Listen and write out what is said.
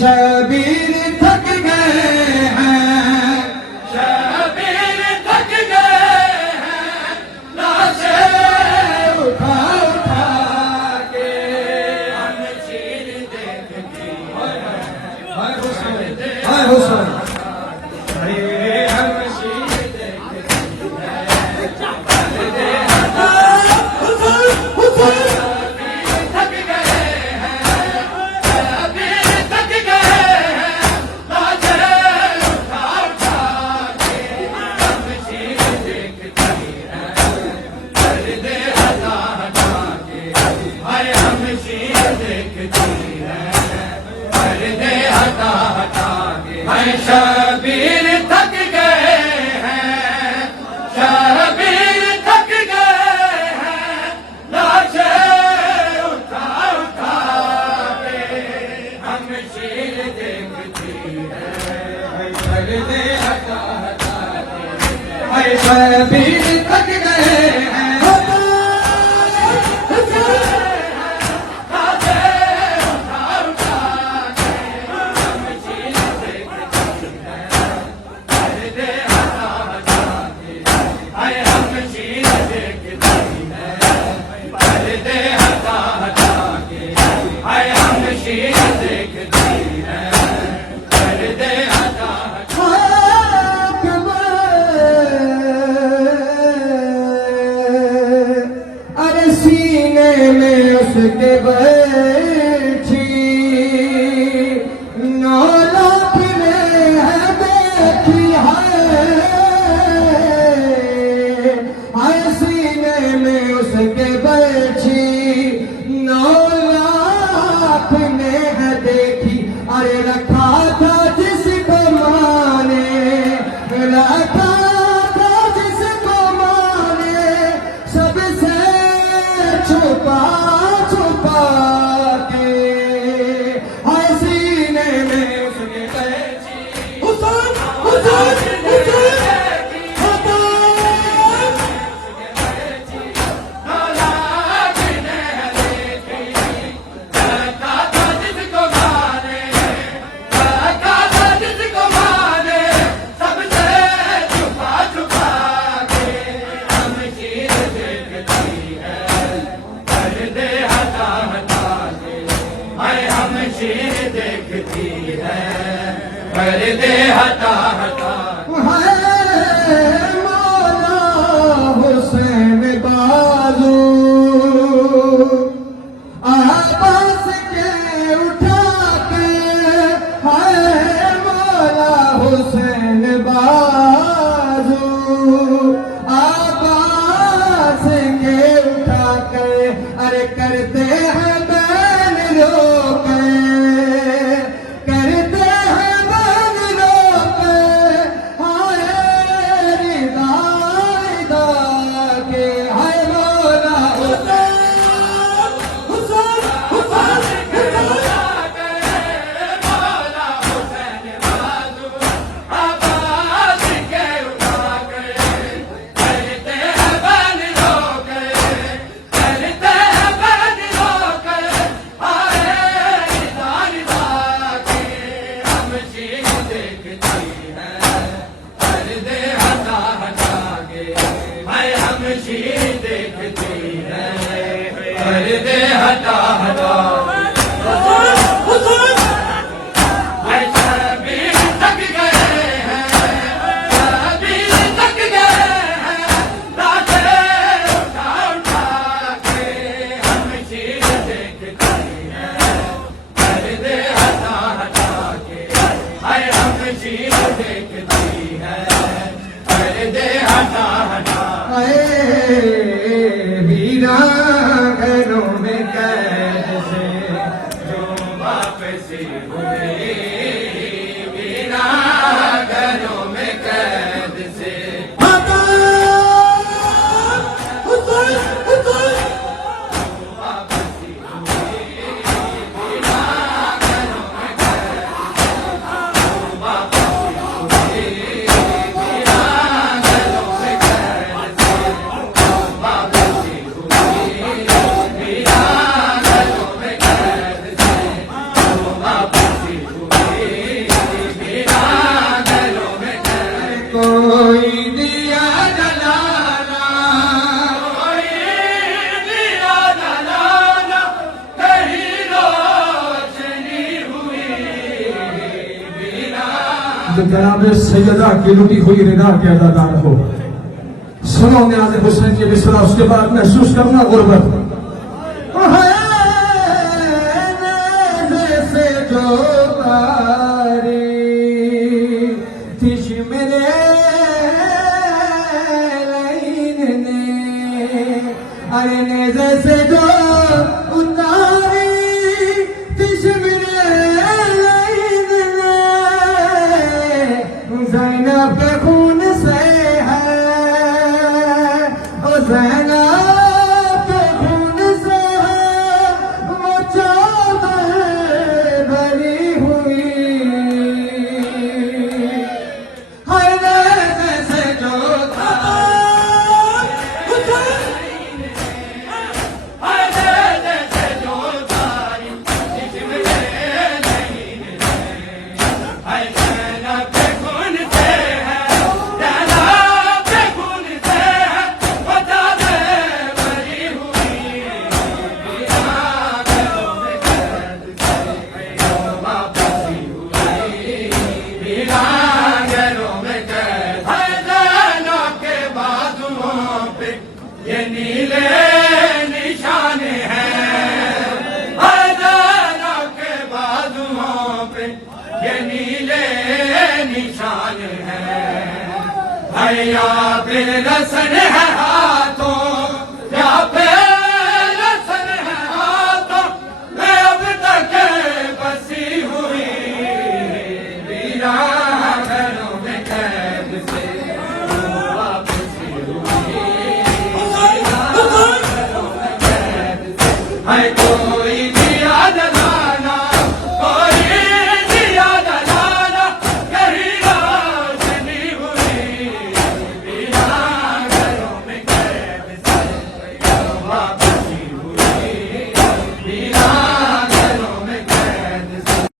शबीर थक गए हैं, शबीर थक गए हैं, लाशें उठा उठा के हम शीर देखती हैं। हाय हुस्न हम शीर देखती हैं। थक गए हैं, शबीर थक गए हैं, लाशें उठा उठा के हम शीर देखती हैं। पर्दे हटा हटा के हाय हम शीर देखती हैं। पर्दे हटा हटा के हाय शबीर थक गए हैं, शबीर थक गए हैं, लाशें उठा उठा के हम शीर देखती हैं। पर्दे हटा हटा के हाय शबीर थक गए हैं, अरे सीने में उसके बैठी नौ लाख ने है देखी है सीने में उसके बैठी नौ लाख ने है देखी। अरे रखा था जिसको माने, रखा था जिसको माने, सबसे छुपा छुपा के हाय सीने में उसके बैठी हुस्न देखती है। पर्दे हटा हटा मौला हुसैन बाजू आवाज के उठा के है मौला हुसैन बाजू आवाज के उठा के अरे करते हैं बैन रोक पर्दे हटा हटा शबीर थक गए हैं, शबीर थक गए हैं, लाशें उठा उठा के हम शीर देखती हैं। पर्दे हटा हटा के हाय हम शीर देखती हैं। पर्दे हटा हटा वीरांगनों में कैद से जो वापसी हुए, वीरांगनों में कैद से वापसी हुए, वीरांगनों में कैद वापसी हुए, वीरांगनों में कैद वापसी हुए, वीरांगनों में कैद वापसी हुए। जो जनाब सैयदा की लुटी हुई रिदा के अदादार हो। सुनो न्याज़ हुसैन की बिस्रा, उसके बाद महसूस करना गुर्बत। से जो तारी तिश मेरे लाइन ने, अरे नेज़े से जो उतारी तिश मेरे लाइन ने, ज़ैनब के खून से है, ओ ज़ैनब के खून से है वो चादर भरी हुई। हाय नेज़े से जो ये नीले निशान हैं, हज़ारों के बाजुओं पे ये नीले निशान हैं। भैया पे रसन है हाथों, या पे रसन है हाथों, मैं अब तक बसी हुई वीरांगनों में कैद से वापसी हुई। I